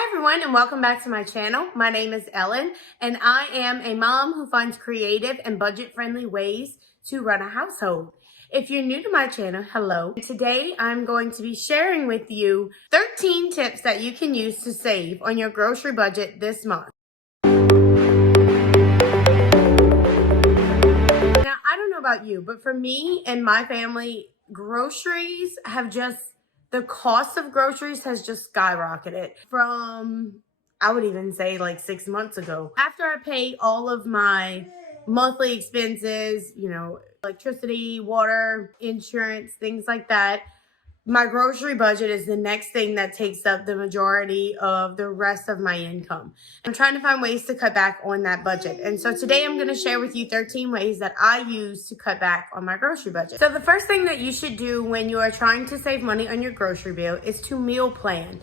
Hi everyone and welcome back to my channel. My name is Ellen and I am a mom who finds creative and budget-friendly ways to run a household. If you're new to my channel, hello. Today I'm going to be sharing with you 13 tips that you can use to save on your grocery budget this month. Now, I don't know about you, but for me and my family, the cost of groceries has just skyrocketed from, I would even say like 6 months ago. After I pay all of my monthly expenses, electricity, water, insurance, things like that, my grocery budget is the next thing that takes up the majority of the rest of my income. I'm trying to find ways to cut back on that budget. And so today I'm going to share with you 13 ways that I use to cut back on my grocery budget. So the first thing that you should do when you are trying to save money on your grocery bill is to meal plan.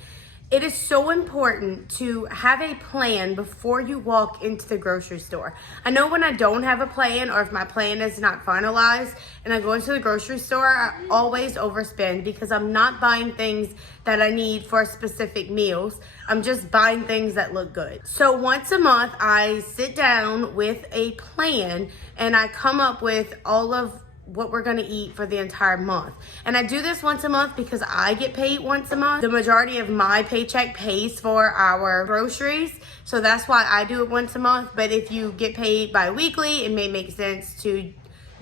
It is so important to have a plan before you walk into the grocery store. I know when I don't have a plan or if my plan is not finalized and I go into the grocery store, I always overspend because I'm not buying things that I need for specific meals. I'm just buying things that look good. So once a month, I sit down with a plan and I come up with all of what we're gonna eat for the entire month. And I do this once a month because I get paid once a month. The majority of my paycheck pays for our groceries, so that's why I do it once a month. But if you get paid bi-weekly, it may make sense to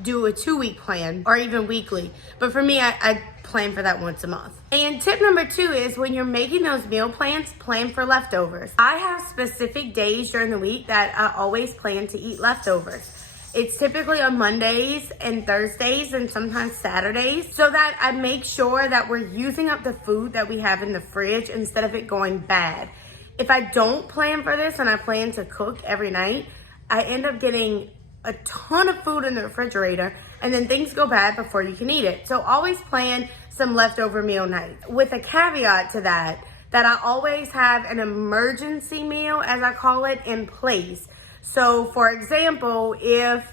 do a 2-week plan or even weekly. But for me, I plan for that once a month. And tip number 2 is when you're making those meal plans, plan for leftovers. I have specific days during the week that I always plan to eat leftovers. It's typically on Mondays and Thursdays and sometimes Saturdays, so that I make sure that we're using up the food that we have in the fridge instead of it going bad. If I don't plan for this and I plan to cook every night, I end up getting a ton of food in the refrigerator and then things go bad before you can eat it. So always plan some leftover meal nights. With a caveat to that I always have an emergency meal, as I call it, in place. So for example, if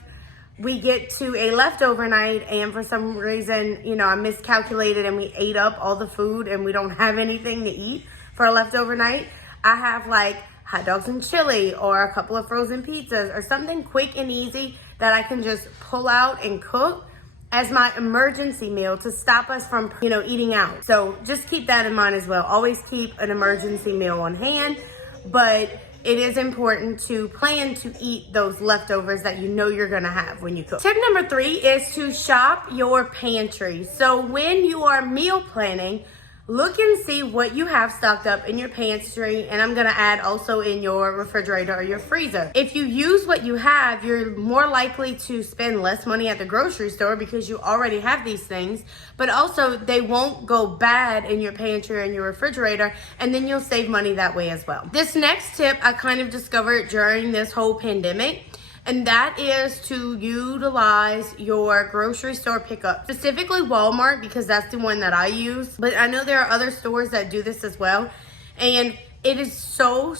we get to a leftover night and for some reason, I miscalculated and we ate up all the food and we don't have anything to eat for a leftover night, I have like hot dogs and chili or a couple of frozen pizzas or something quick and easy that I can just pull out and cook as my emergency meal to stop us from, eating out. So just keep that in mind as well. Always keep an emergency meal on hand, but it is important to plan to eat those leftovers that you're gonna have when you cook. Tip number 3 is to shop your pantry. So when you are meal planning, look and see what you have stocked up in your pantry, and I'm gonna add also in your refrigerator or your freezer. If you use what you have, you're more likely to spend less money at the grocery store because you already have these things, but also they won't go bad in your pantry or in your refrigerator, and then you'll save money that way as well. This next tip I kind of discovered during this whole pandemic, and that is to utilize your grocery store pickup, specifically Walmart, because that's the one that I use. But I know there are other stores that do this as well. And it is so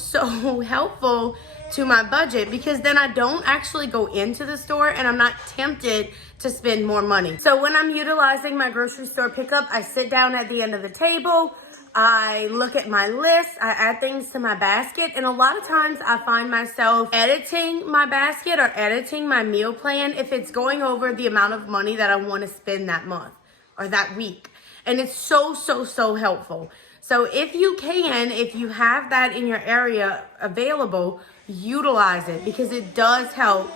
helpful to my budget because then I don't actually go into the store and I'm not tempted to spend more money. So when I'm utilizing my grocery store pickup, I sit down at the end of the table, I look at my list, I add things to my basket, and a lot of times I find myself editing my basket or editing my meal plan if it's going over the amount of money that I want to spend that month or that week. And it's so helpful. So if you have that in your area available, utilize it because it does help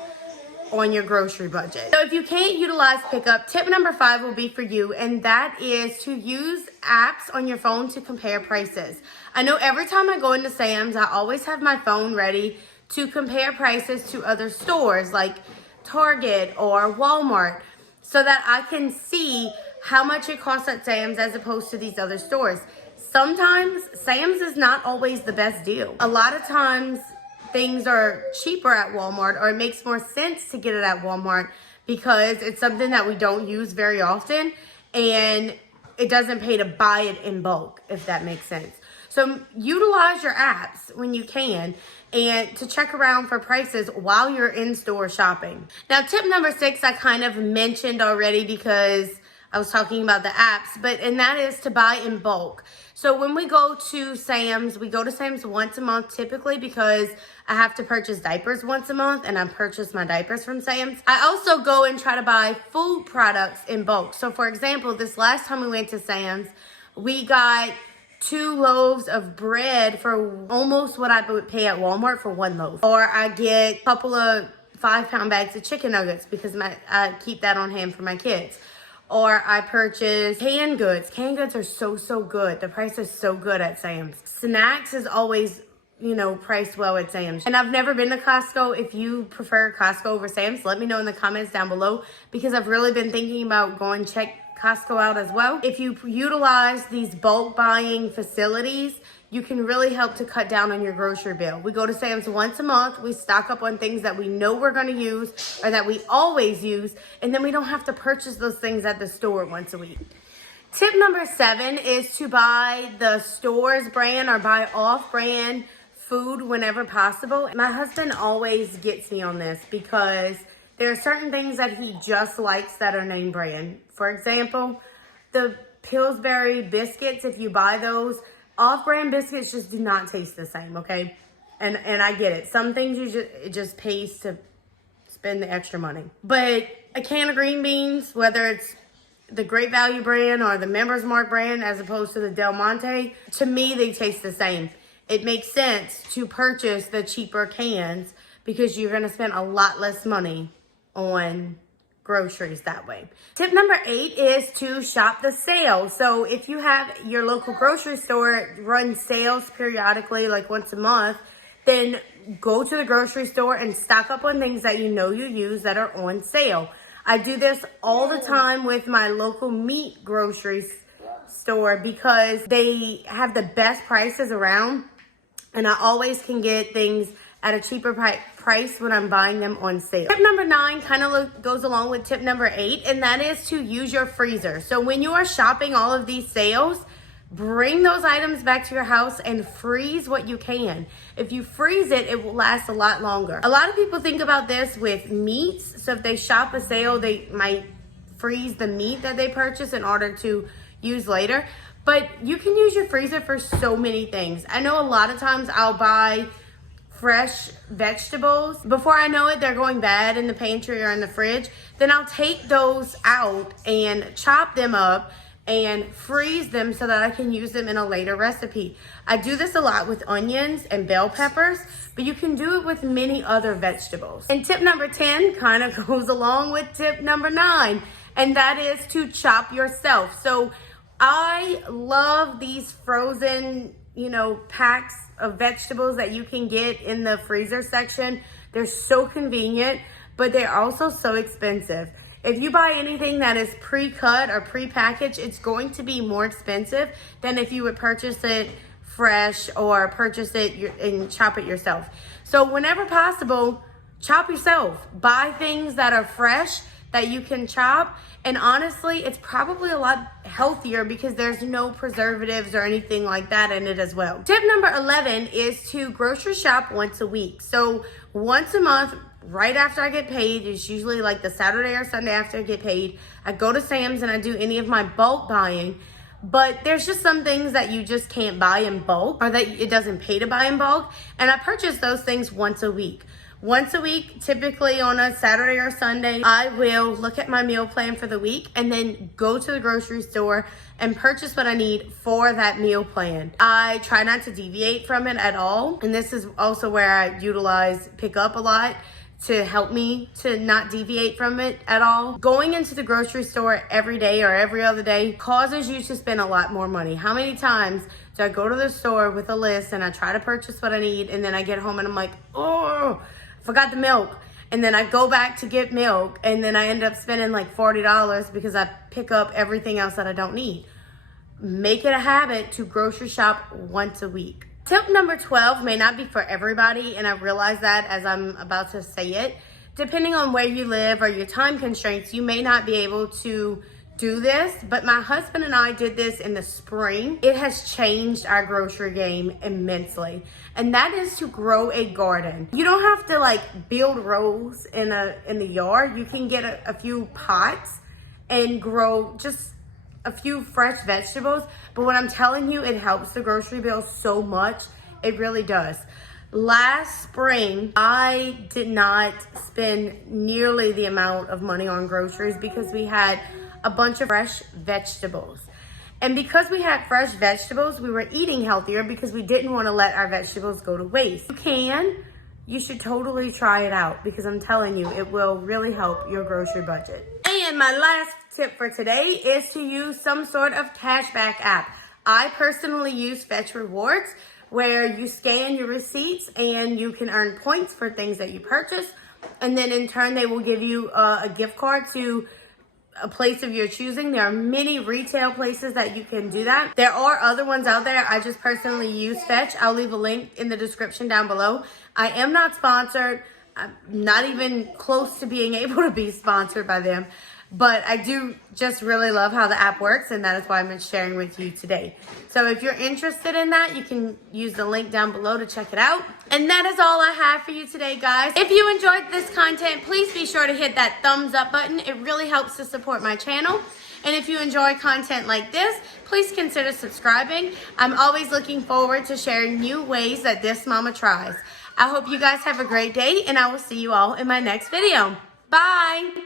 on your grocery budget. So if you can't utilize pickup, tip number 5 will be for you, and that is to use apps on your phone to compare prices. I know every time I go into Sam's, I always have my phone ready to compare prices to other stores like Target or Walmart so that I can see how much it costs at Sam's as opposed to these other stores. Sometimes Sam's is not always the best deal. A lot of times things are cheaper at Walmart, or it makes more sense to get it at Walmart because it's something that we don't use very often and it doesn't pay to buy it in bulk, if that makes sense. So utilize your apps when you can and to check around for prices while you're in store shopping. Now, tip number 6, I kind of mentioned already because I was talking about the apps, and that is to buy in bulk. So when we go to Sam's, we go to Sam's once a month typically because I have to purchase diapers once a month, and I purchase my diapers from Sam's. I also go and try to buy food products in bulk. So for example, this last time we went to Sam's, we got 2 loaves of bread for almost what I would pay at Walmart for 1 loaf. Or I get a couple of 5-pound bags of chicken nuggets because I keep that on hand for my kids. Or I purchase canned goods. Canned goods are so good. The price is so good at Sam's. Snacks is always, priced well at Sam's. And I've never been to Costco. If you prefer Costco over Sam's, let me know in the comments down below, because I've really been thinking about going check Costco out as well. If you utilize these bulk buying facilities, you can really help to cut down on your grocery bill. We go to Sam's once a month. We stock up on things that we know we're going to use or that we always use, and then we don't have to purchase those things at the store once a week. Tip number 7 is to buy the store's brand or buy off-brand food whenever possible. My husband always gets me on this because there are certain things that he just likes that are name brand. For example, the Pillsbury biscuits, if you buy those, off-brand biscuits just do not taste the same, okay? And I get it. Some things it just pays to spend the extra money. But a can of green beans, whether it's the Great Value brand or the Members Mark brand as opposed to the Del Monte, to me, they taste the same. It makes sense to purchase the cheaper cans because you're going to spend a lot less money on groceries that way. Tip number 8 is to shop the sale. So if you have your local grocery store run sales periodically, like once a month, then go to the grocery store and stock up on things that you know you use that are on sale. I do this all the time with my local meat grocery store because they have the best prices around, and I always can get things at a cheaper price when I'm buying them on sale. Tip number 9 kind of goes along with tip number 8, and that is to use your freezer. So when you are shopping all of these sales, bring those items back to your house and freeze what you can. If you freeze it, it will last a lot longer. A lot of people think about this with meats. So if they shop a sale, they might freeze the meat that they purchase in order to use later. But you can use your freezer for so many things. I know a lot of times I'll buy fresh vegetables. Before I know it, they're going bad in the pantry or in the fridge. Then I'll take those out and chop them up and freeze them so that I can use them in a later recipe. I do this a lot with onions and bell peppers, but you can do it with many other vegetables. And tip number 10 kind of goes along with tip number 9, and that is to chop yourself. So I love these frozen, packs of vegetables that you can get in the freezer section. They're so convenient, but they're also so expensive. If you buy anything that is pre-cut or pre-packaged, it's going to be more expensive than if you would purchase it fresh or purchase it and chop it yourself. So whenever possible, chop yourself. Buy things that are fresh that you can chop. And honestly, it's probably a lot healthier because there's no preservatives or anything like that in it as well. Tip number 11 is to grocery shop once a week. So once a month, right after I get paid, it's usually like the Saturday or Sunday after I get paid, I go to Sam's and I do any of my bulk buying. But there's just some things that you just can't buy in bulk or that it doesn't pay to buy in bulk. And I purchase those things once a week. Once a week, typically on a Saturday or Sunday, I will look at my meal plan for the week and then go to the grocery store and purchase what I need for that meal plan. I try not to deviate from it at all. And this is also where I utilize pickup a lot to help me to not deviate from it at all. Going into the grocery store every day or every other day causes you to spend a lot more money. How many times do I go to the store with a list and I try to purchase what I need and then I get home and I'm like, oh, forgot the milk. And then I go back to get milk and then I end up spending like $40 because I pick up everything else that I don't need. Make it a habit to grocery shop once a week. Tip number 12 may not be for everybody, and I realize that as I'm about to say it. Depending on where you live or your time constraints, you may not be able to do this, but my husband and I did this in the spring. It has changed our grocery game immensely, and that is to grow a garden. You don't have to like build rows in the yard. You can get a few pots and grow just a few fresh vegetables. But what I'm telling you, it helps the grocery bill so much. It really does. Last spring, I did not spend nearly the amount of money on groceries because we had a bunch of fresh vegetables. And because we had fresh vegetables, we were eating healthier because we didn't want to let our vegetables go to waste. You should totally try it out because I'm telling you, it will really help your grocery budget. And my last tip for today is to use some sort of cashback app. I personally use Fetch Rewards, where you scan your receipts and you can earn points for things that you purchase. And then in turn, they will give you a gift card to a place of your choosing. There are many retail places that you can do that. There are other ones out there. I just personally use Fetch. I'll leave a link in the description down below. I am not sponsored. I'm not even close to being able to be sponsored by them. But I do just really love how the app works, and that is why I'm sharing with you today. So if you're interested in that, you can use the link down below to check it out. And that is all I have for you today, guys. If you enjoyed this content, please be sure to hit that thumbs up button. It really helps to support my channel. And if you enjoy content like this, please consider subscribing. I'm always looking forward to sharing new ways that this mama tries. I hope you guys have a great day, and I will see you all in my next video. Bye!